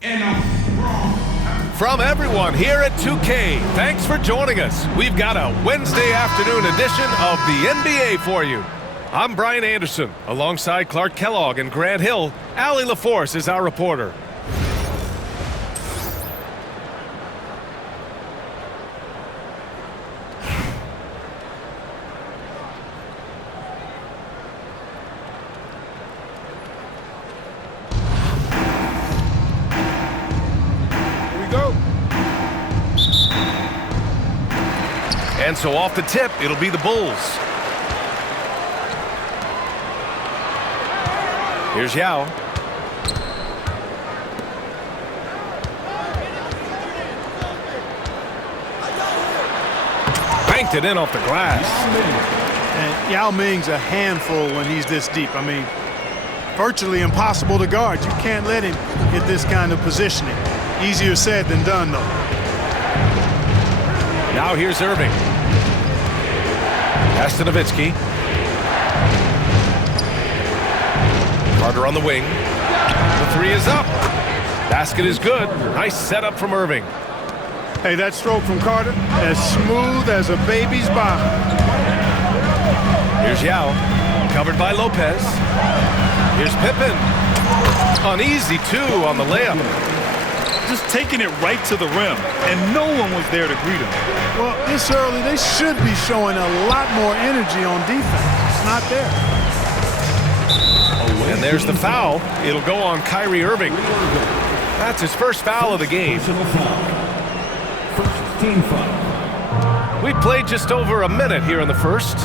From everyone here at 2K, thanks for joining us. We've got a Wednesday afternoon edition of the NBA for you. I'm Brian Anderson, alongside Clark Kellogg and Grant Hill. Allie LaForce is our reporter. And so off the tip, it'll be the Bulls. Here's Yao. Banked it in off the glass. And Yao Ming's a handful when he's this deep. I mean, virtually impossible to guard. You can't let him get this kind of positioning. Easier said than done, though. Now here's Irving. Pass to Nowitzki. Carter on the wing. The three is up. Basket is good. Nice setup from Irving. Hey, that stroke from Carter, as smooth as a baby's bottom. Here's Yao. Covered by Lopez. Here's Pippen. Uneasy, too, on the layup. Just taking it right to the rim, and no one was there to greet him. Well, this early, they should be showing a lot more energy on defense. It's not there. And there's the foul. It'll go on Kyrie Irving. That's his first foul of the game. First team foul. We played just over a minute here in the first.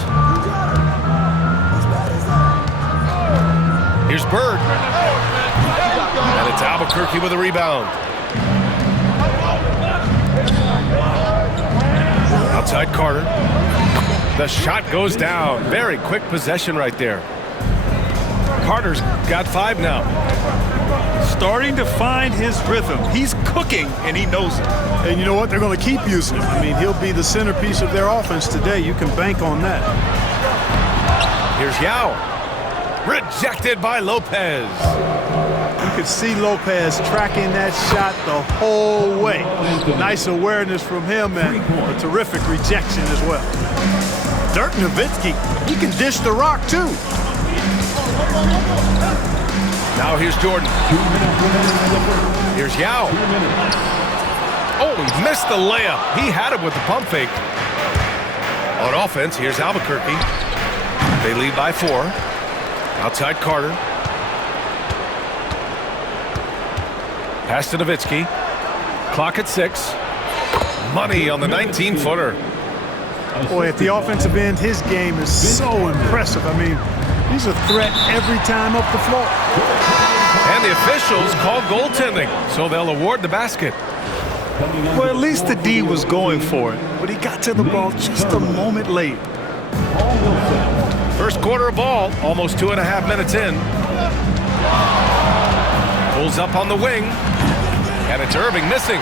Here's Bird. And it's Albuquerque with a rebound. Outside Carter. The shot goes down. Very quick possession right there. Carter's got 5 now. Starting to find his rhythm. He's cooking, and he knows it. And you know what? They're going to keep using him. I mean, he'll be the centerpiece of their offense today. You can bank on that. Here's Yao. Rejected by Lopez. You could see Lopez tracking that shot the whole way. Nice awareness from him and a terrific rejection as well. Dirk Nowitzki, he can dish the rock too. Now here's Jordan. Here's Yao. Oh, he missed the layup. He had it with the pump fake. On offense, here's Albuquerque. They lead by 4. Outside Carter. Pass to Nowitzki. Clock at 6. Money on the 19-footer. Boy, at the offensive end, his game is so impressive. I mean, he's a threat every time up the floor. And the officials call goaltending, so they'll award the basket. Well, at least the D was going for it, but he got to the ball just a moment late. First quarter of ball, almost 2.5 minutes in. Pulls up on the wing, and it's Irving missing.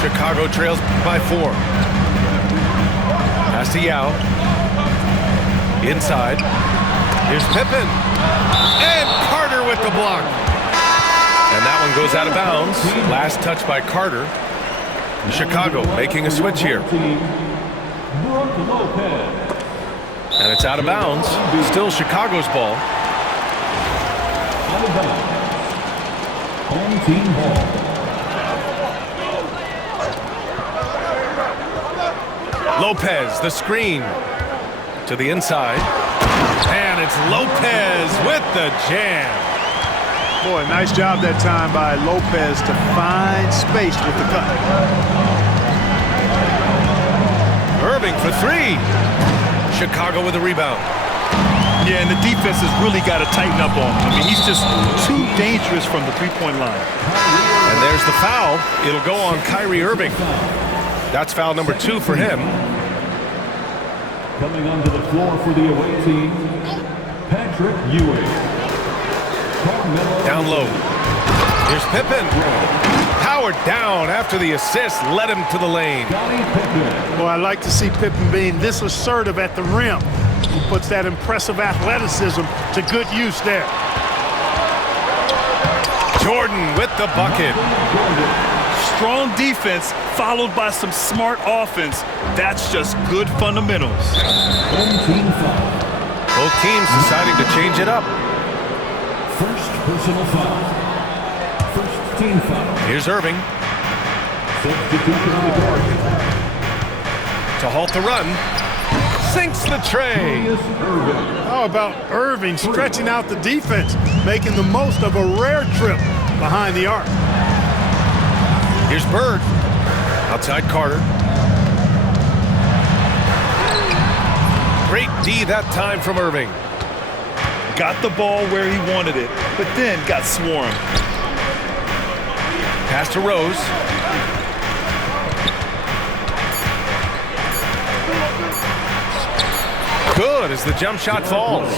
Chicago trails by 4. Pass to Yao. Inside. Here's Pippen. And Carter with the block. And that one goes out of bounds. Last touch by Carter. Chicago making a switch here. And it's out of bounds. Still Chicago's ball. Home team ball. Lopez, the screen. To the inside. And it's Lopez with the jam. Boy, nice job that time by Lopez to find space with the cut. Irving for 3. Chicago with a rebound. Yeah, and the defense has really got to tighten up on him. I mean, he's just too dangerous from the three-point line. And there's the foul. It'll go on Kyrie Irving. That's foul number 2 for him. Coming onto the floor for the away team, Patrick Ewing. Down low. Here's Pippen. Powered down after the assist led him to the lane. Boy, I like to see Pippen being this assertive at the rim. He puts that impressive athleticism to good use there. Jordan with the bucket. Strong defense followed by some smart offense. That's just good fundamentals. Home team foul. Both teams deciding to change it up. First personal foul. First team foul. Here's Irving Substitution on the court. to halt the run. Sinks the tray. Julius Irving. How about Irving stretching out the defense, making the most of a rare trip behind the arc? Here's Bird. Outside Carter. Great D that time from Irving. Got the ball where he wanted it, but then got swarmed. Pass to Rose. Good as the jump shot falls.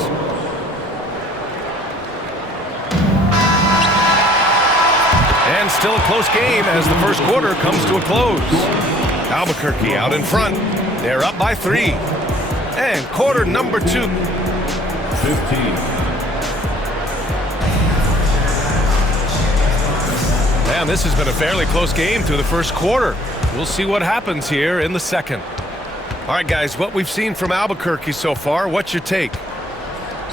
And still a close game as the first quarter comes to a close. Albuquerque out in front. They're up by 3. And quarter number 2. 15. Man, this has been a fairly close game through the first quarter. We'll see what happens here in the second. All right, guys, what we've seen from Albuquerque so far, what's your take?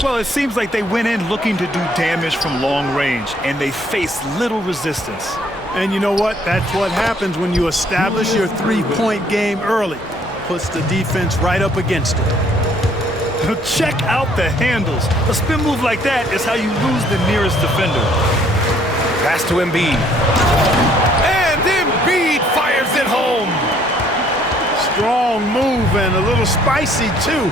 Well, it seems like they went in looking to do damage from long range, and they faced little resistance. And you know what? That's what happens when you establish your three-point game early. Puts the defense right up against it. Check out the handles. A spin move like that is how you lose the nearest defender. Pass to Embiid. And Embiid fires it home. Strong move and a little spicy, too.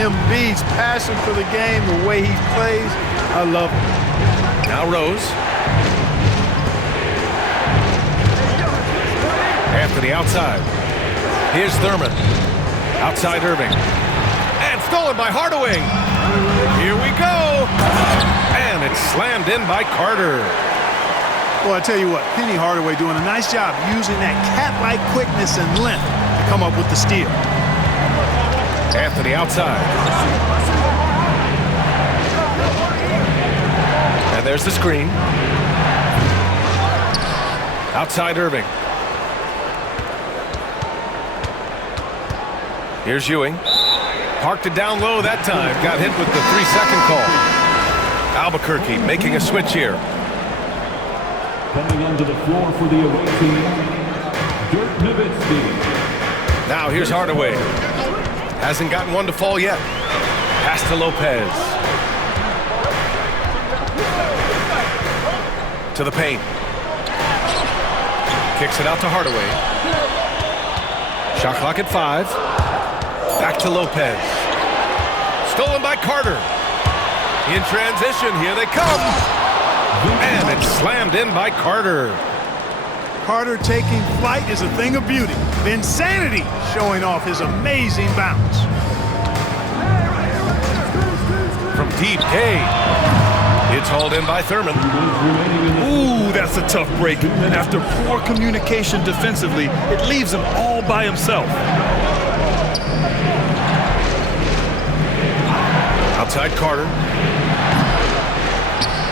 Embiid's passion for the game, the way he plays, I love it. Now Rose. Anthony outside. Here's Thurman. Outside Irving. And stolen by Hardaway. Here we go. And it's slammed in by Carter. Well, I tell you what, Penny Hardaway doing a nice job using that cat-like quickness and length to come up with the steal. Anthony outside. And there's the screen. Outside Irving. Here's Ewing. Parked it down low that time. Got hit with the 3-second call. Albuquerque making a switch here. Coming onto the floor for the away team, Dirk Nowitzki. Now here's Hardaway. Hasn't gotten one to fall yet. Pass to Lopez. To the paint. Kicks it out to Hardaway. Shot clock at 5. Back to Lopez. Stolen by Carter. In transition, here they come. And it's slammed in by Carter. Carter taking flight is a thing of beauty. Insanity showing off his amazing bounce. From deep, Gay. It's hauled in by Thurman. Ooh, that's a tough break. And after poor communication defensively, it leaves him all by himself. Outside Carter.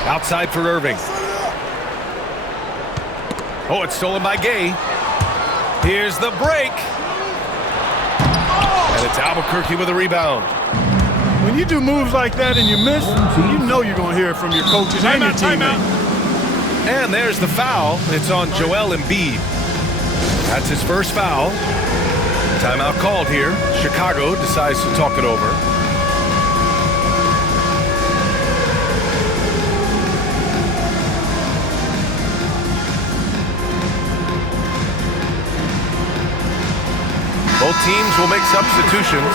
Outside for Irving. Oh, it's stolen by Gay. Here's the break. And it's Albuquerque with a rebound. When you do moves like that and you miss, you know you're going to hear it from your coaches and your teammates. And there's the foul. It's on Joel Embiid. That's his first foul. Timeout called here. Chicago decides to talk it over. Both teams will make substitutions.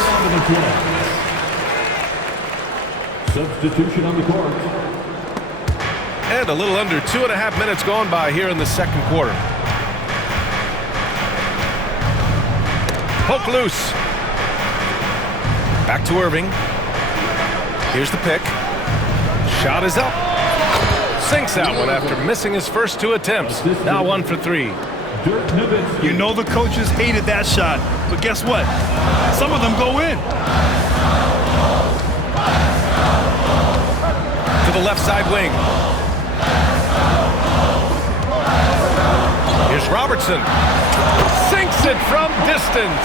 Substitution on the court. And a little under 2.5 minutes gone by here in the second quarter. Poke loose. Back to Irving. Here's the pick. Shot is up. Sinks that one after missing his first 2 attempts. Now 1 for 3. Dirk Nowitzki. You know the coaches hated that shot, but guess what? Some of them go in. To the left side wing. Here's Robertson. Sinks it from distance.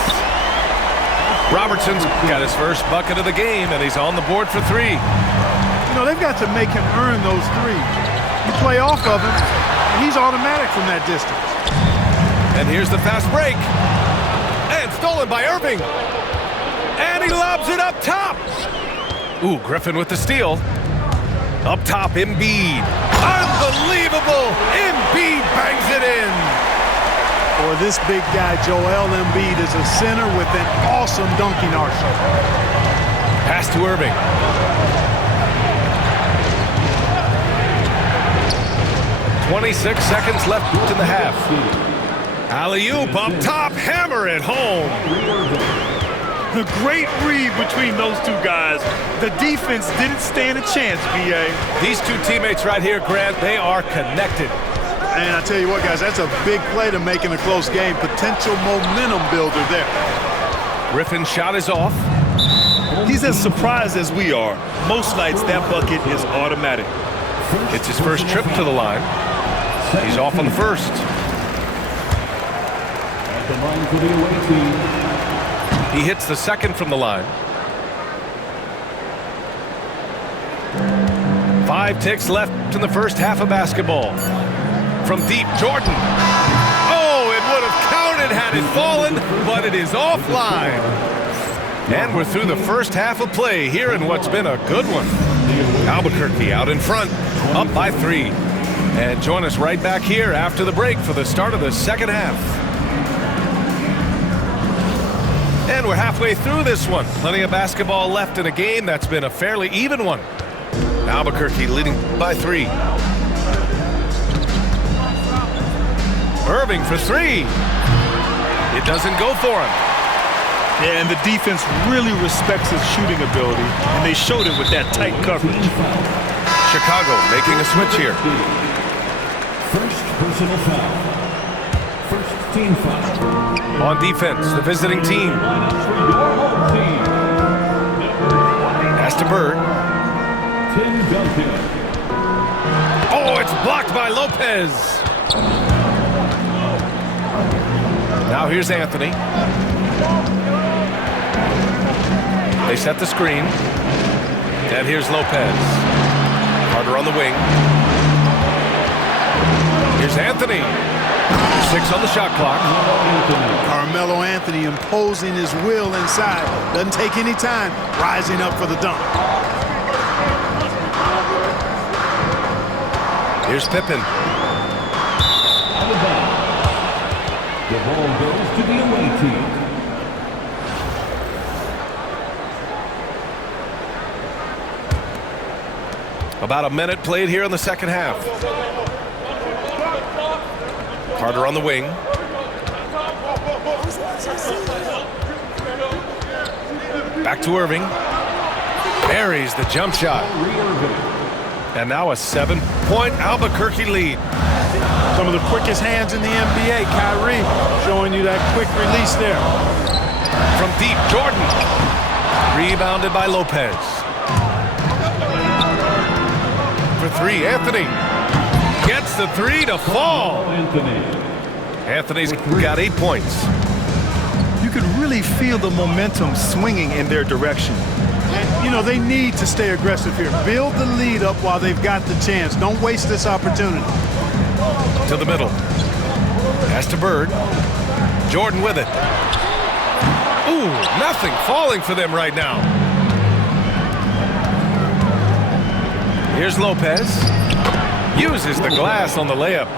Robertson's got his first bucket of the game, and he's on the board for 3. You know, they've got to make him earn those threes. You play off of him, and he's automatic from that distance. And here's the fast break. And stolen by Irving. And he lobs it up top. Ooh, Griffin with the steal. Up top, Embiid. Unbelievable! Embiid bangs it in. Boy, this big guy, Joel Embiid, is a center with an awesome dunking arsenal. Pass to Irving. "26 seconds left in the half. Alley-oop up top, hammer it home. A great read between those two guys. The defense didn't stand a chance, B.A. These two teammates right here, Grant, they are connected. And I tell you what, guys, that's a big play to make in a close game. Potential momentum builder there. Griffin's shot is off. He's as surprised as we are. Most nights, that bucket is automatic. It's his first trip to the line. He's off on the first. At the line for the away team. He hits the second from the line. 5 ticks left in the first half of basketball. From deep, Jordan. Oh, it would have counted had it fallen, but it is offline. And we're through the first half of play here in what's been a good one. Albuquerque out in front, up by 3. And join us right back here after the break for the start of the second half. And we're halfway through this one. Plenty of basketball left in a game that's been a fairly even one. Albuquerque leading by 3. Irving for 3. It doesn't go for him. Yeah, and the defense really respects his shooting ability, and they showed it with that tight coverage. Chicago making a switch here. First personal foul. First team foul. On defense, the visiting team. Lineup for your home team. Pass to Bird. Tim Duncan. Oh, it's blocked by Lopez. Now here's Anthony. They set the screen. And here's Lopez. Carter on the wing. Here's Anthony. 6 on the shot clock. Carmelo Anthony imposing his will inside. Doesn't take any time. Rising up for the dunk. Here's Pippen. The ball goes to the away team. About a minute played here in the second half. Carter on the wing. Back to Irving. Buries the jump shot. And now a 7-point Albuquerque lead. Some of the quickest hands in the NBA. Kyrie showing you that quick release there. From deep, Jordan. Rebounded by Lopez. For 3, Anthony. Gets the 3 to fall. Anthony's got 8 points. You could really feel the momentum swinging in their direction. And, you know, they need to stay aggressive here. Build the lead up while they've got the chance. Don't waste this opportunity. To the middle. Pass to Bird. Jordan with it. Ooh, nothing falling for them right now. Here's Lopez. Uses the glass on the layup.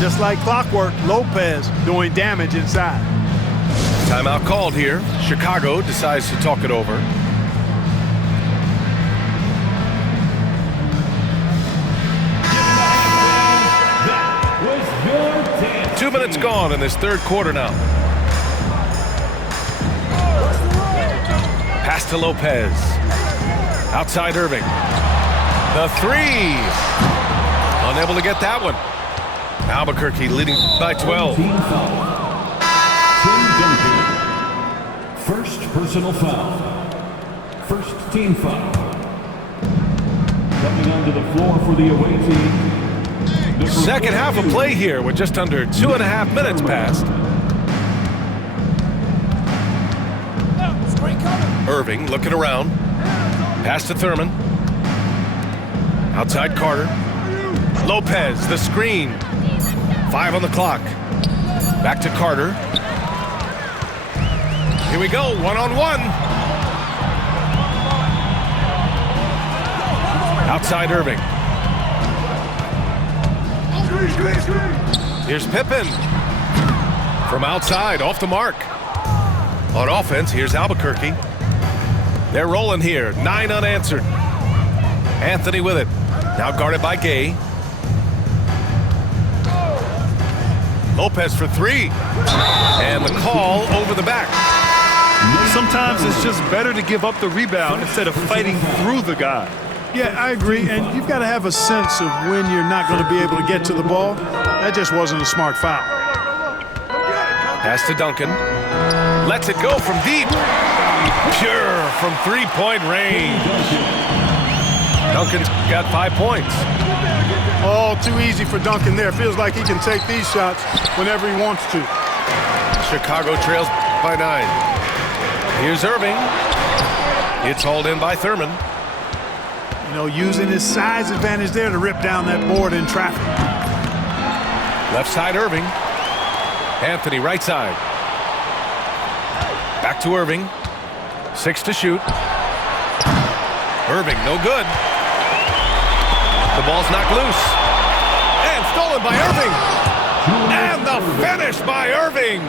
Just like clockwork, Lopez doing damage inside. Timeout called here. Chicago decides to talk it over. That was your dance. 2 minutes gone in this third quarter now. Pass to Lopez. Outside Irving. The 3. Unable to get that one. Albuquerque leading by 12. Team foul. Tim Duncan. First personal foul. First team foul. Coming onto the floor for the away team. Second half of play here with just under 2.5 minutes passed. Irving looking around. Pass to Thurman. Outside Carter. Lopez, the screen. 5 on the clock. Back to Carter. Here we go, one-on-one. Outside Irving. Here's Pippen. From outside, off the mark. On offense, here's Albuquerque. They're rolling here, 9 unanswered. Anthony with it. Now guarded by Gay. Lopez for 3. And the call over the back. Sometimes it's just better to give up the rebound instead of fighting through the guy. Yeah, I agree. And you've got to have a sense of when you're not going to be able to get to the ball. That just wasn't a smart foul. Pass to Duncan. Lets it go from deep. Pure from 3-point range. Duncan's got 5 points. Oh, too easy for Duncan there. Feels like he can take these shots whenever he wants to. Chicago trails by 9. Here's Irving. It's hauled in by Thurman. You know, using his size advantage there to rip down that board in traffic. Left side Irving. Anthony right side. Back to Irving. 6 to shoot. Irving no good. The ball's knocked loose. And stolen by Irving. And the finish by Irving.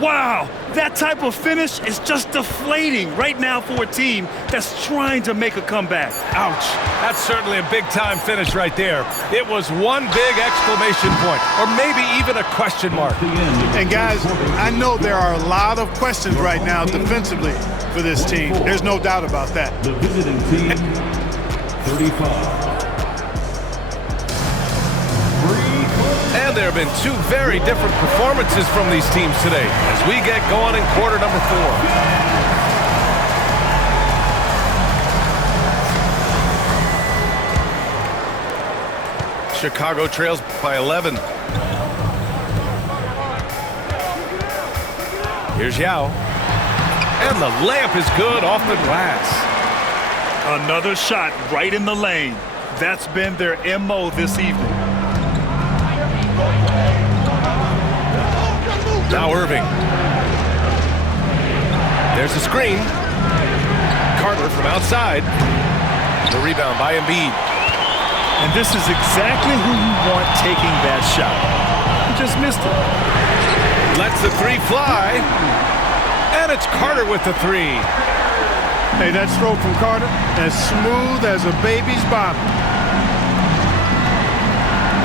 Wow, that type of finish is just deflating right now for a team that's trying to make a comeback. Ouch. That's certainly a big-time finish right there. It was one big exclamation point, or maybe even a question mark. And guys, I know there are a lot of questions right now defensively for this team. There's no doubt about that. The visiting team, 35. And there have been 2 very different performances from these teams today as we get going in quarter number 4. Chicago trails by 11. Here's Yao. And the layup is good off the glass. Another shot right in the lane. That's been their MO this evening. Now Irving. There's a screen. Carter from outside. The rebound by Embiid. And this is exactly who you want taking that shot. He just missed it. Lets the 3 fly. And it's Carter with the 3. Hey, that stroke from Carter, as smooth as a baby's bottom.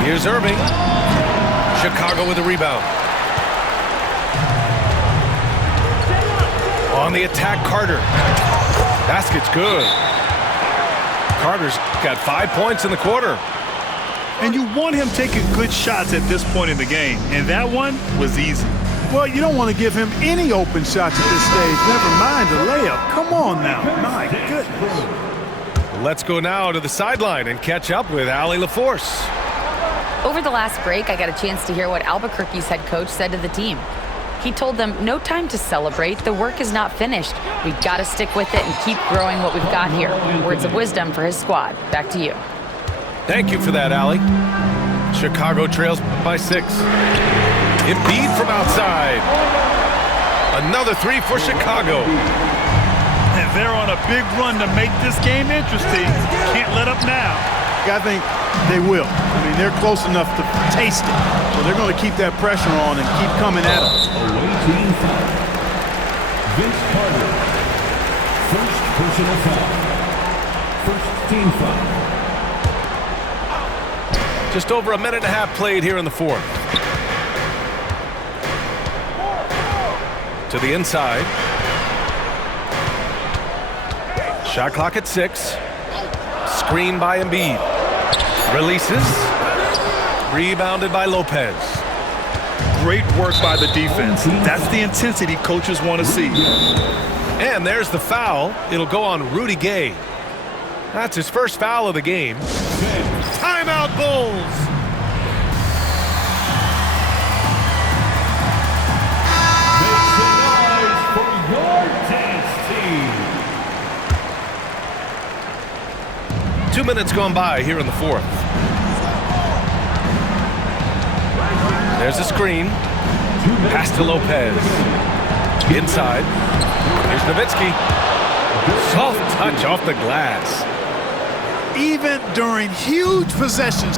Here's Irving. Chicago with a rebound. On the attack, Carter. Basket's good. Carter's got 5 points in the quarter. And you want him taking good shots at this point in the game. And that one was easy. Well, you don't want to give him any open shots at this stage. Never mind a layup. Come on now. My goodness. Let's go now to the sideline and catch up with Allie LaForce. Over the last break, I got a chance to hear what Albuquerque's head coach said to the team. He told them, no time to celebrate. The work is not finished. We've got to stick with it and keep growing what we've got here. Words of wisdom for his squad. Back to you. Thank you for that, Allie. Chicago trails by 6. Embiid from outside. Another 3 for Chicago. And they're on a big run to make this game interesting. Can't let up now. I think they will. I mean, they're close enough to taste it. So they're going to keep that pressure on and keep coming at them. Away team foul. Vince Carter. First personal foul. First team foul. Just over a minute and a half played here in the 4th. To the inside. Shot clock at 6. Screen by Embiid. Releases. Rebounded by Lopez. Great work by the defense. That's the intensity coaches want to see. And there's the foul. It'll go on Rudy Gay. That's his first foul of the game. Timeout Bulls! Make some noise for your dance team. 2 minutes gone by here in the fourth. There's a screen. Pass to Lopez. Inside. Here's Nowitzki. Soft touch off the glass. Even during huge possessions,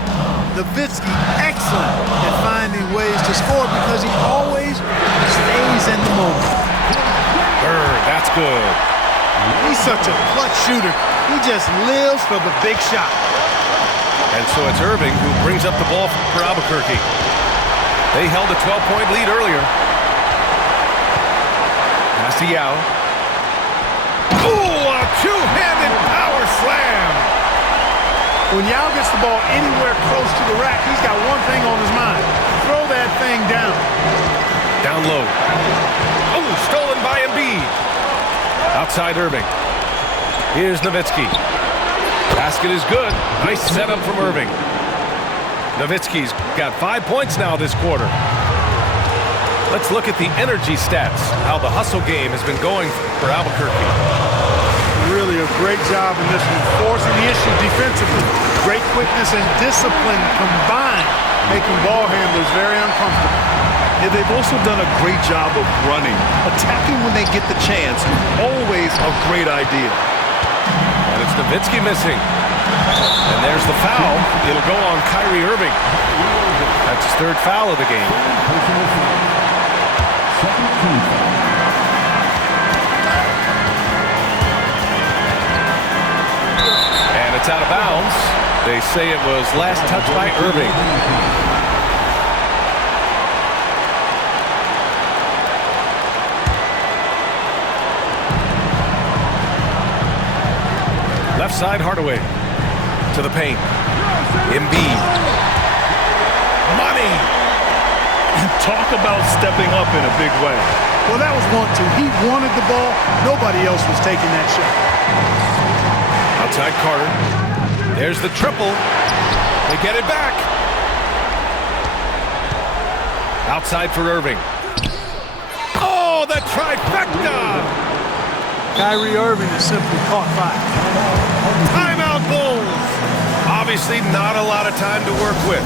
Nowitzki excellent at finding ways to score because he always stays in the moment. Bird, that's good. He's such a clutch shooter. He just lives for the big shot. And so it's Irving who brings up the ball for Albuquerque. They held a 12-point lead earlier. Pass to Yao. Ooh, a two-handed power slam. When Yao gets the ball anywhere close to the rack, he's got one thing on his mind. Throw that thing down. Down low. Oh, stolen by Embiid. Outside Irving. Here's Nowitzki. Basket is good. Nice setup from Irving. Nowitzki's got 5 points now this quarter. Let's look at the energy stats, how the hustle game has been going for Albuquerque. Really a great job in this one, forcing the issue defensively. Great quickness and discipline combined, making ball handlers very uncomfortable. Yeah, they've also done a great job of running. Attacking when they get the chance, always a great idea. And it's Nowitzki missing. And there's the foul. It'll go on Kyrie Irving. That's his third foul of the game. Personal foul. Second team foul. And it's out of bounds. They say it was last touched by Irving. Left side, Hardaway. To the paint. Embiid. Money. Talk about stepping up in a big way. Well, that was 1-2. He wanted the ball. Nobody else was taking that shot. Outside Carter. There's the triple. They get it back. Outside for Irving. Oh, the trifecta! Kyrie Irving is simply caught fire. Timeout Bulls. Obviously not a lot of time to work with.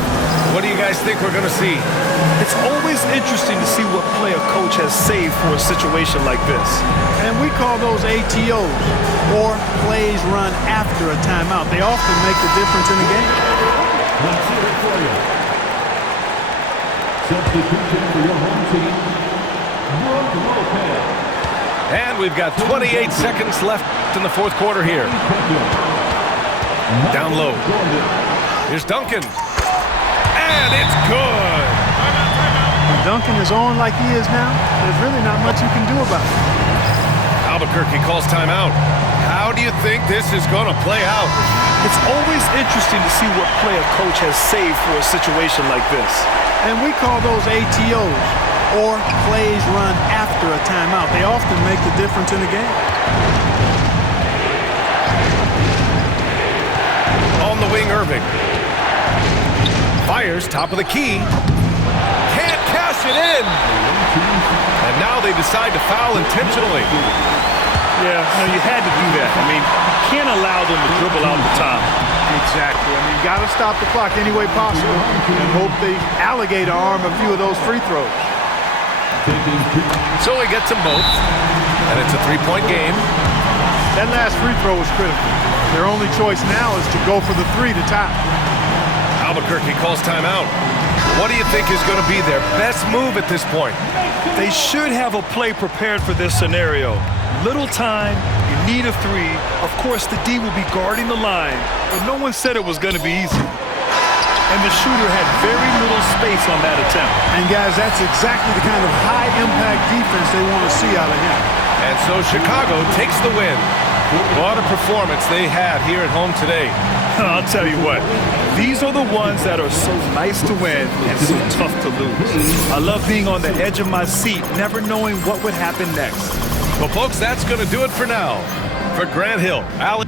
What do you guys think we're going to see? It's always interesting to see what play a coach has saved for a situation like this. And we call those ATOs, or plays run after a timeout. They often make the difference in the game. Let's hear it for you. Substitution for your home team, Brook Lopez. And we've got 28 seconds left in the fourth quarter here. Down low. Here's Duncan. And it's good. When Duncan is on like he is now, there's really not much you can do about it. Albuquerque calls timeout. How do you think this is going to play out? It's always interesting to see what play a coach has saved for a situation like this. And we call those ATOs, or plays run after a timeout. They often make the difference in the game. On the wing, Irving. Fires, top of the key. Can't cash it in. And now they decide to foul intentionally. Yeah, no, you had to do that. I mean, you can't allow them to dribble out the top. Exactly. I mean, you got to stop the clock any way possible and hope they alligator arm a few of those free throws. So he gets them both, and it's a three-point game. That last free throw was critical. Their only choice now is to go for the three to tie. Albuquerque calls timeout. What do you think is going to be their best move at this point? They should have a play prepared for this scenario. Little time, you need a three. Of course, the D will be guarding the line, but no one said it was going to be easy. And the shooter had very little space on that attempt. And guys, that's exactly the kind of high-impact defense they want to see out of him. And so Chicago takes the win. What a performance they had here at home today. I'll tell you what, these are the ones that are so nice to win and so tough to lose. I love being on the edge of my seat, never knowing what would happen next. Well, folks, that's going to do it for now. For Grant Hill, Alex